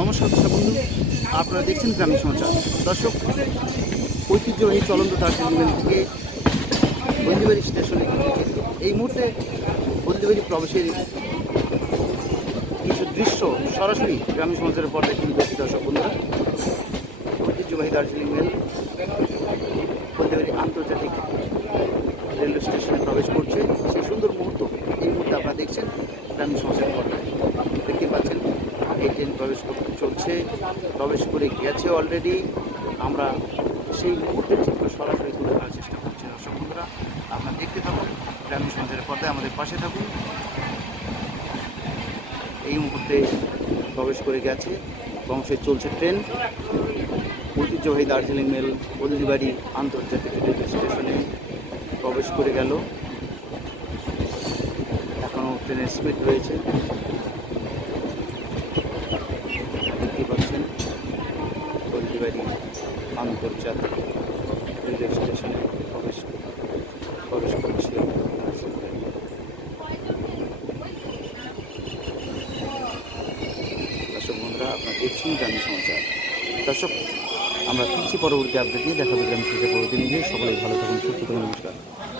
নমস্কার দর্শক বন্ধু, আপনারা দেখছেন গ্রামীণ সমাচার। দর্শক ঐতিহ্যবাহী চলন্ত দার্জিলিং থেকে বন্দিবাড়ি স্টেশনে এই মুহূর্তে বন্দিবাড়ি প্রবেশের কিছু দৃশ্য সরাসরি গ্রামীণ সমাচারের পর্দায় তুলে ধরছি দর্শক বন্ধুরা ঐতিহ্যবাহী দার্জিলিং রেল বন্দিবাড়ি আন্তর্জাতিক রেলওয়ে স্টেশনে প্রবেশ করছে। সেই সুন্দর মুহূর্ত এই মুহূর্তে আপনারা দেখছেন গ্রামীণ সমাচারের পর্দায়। দেখতে পাচ্ছেন প্রবেশ চলছে, প্রবেশ করে গেছে অলরেডি আমরা সেই মুহূর্তের চিত্র সরাসরি তুলে ধরার চেষ্টা করছি দর্শক বন্ধুরা। আপনারা দেখতে থাকুন, গ্রামীণ সমাচারের পর্দায় আমাদের পাশে থাকুন। এই মুহূর্তে প্রবেশ করে গেছে, বংশে চলছে ট্রেন ঐতিহ্যবাহী দার্জিলিং মেল হলদিবাড়ি আন্তর্জাতিক রেলওয়ে স্টেশনে প্রবেশ করে গেল। এখনও ট্রেনের স্পিড রয়েছে দেখতে পাচ্ছেন হলদিবাড়ি আন্তর্জাতিক রেলওয়ে স্টেশনে প্রবেশ প্রবেশ করেছিলাম। দর্শক বন্ধুরা, আপনার দেখছেন গ্রামীণ সমাচার। দর্শক, আমরা ফিরছি পরবর্তী আপডেট নিয়ে, দেখা হবে গ্রামীণ সমাচার নিজে সকলেই ভালো থাকুন, সুস্থ থাকুন, নমস্কার।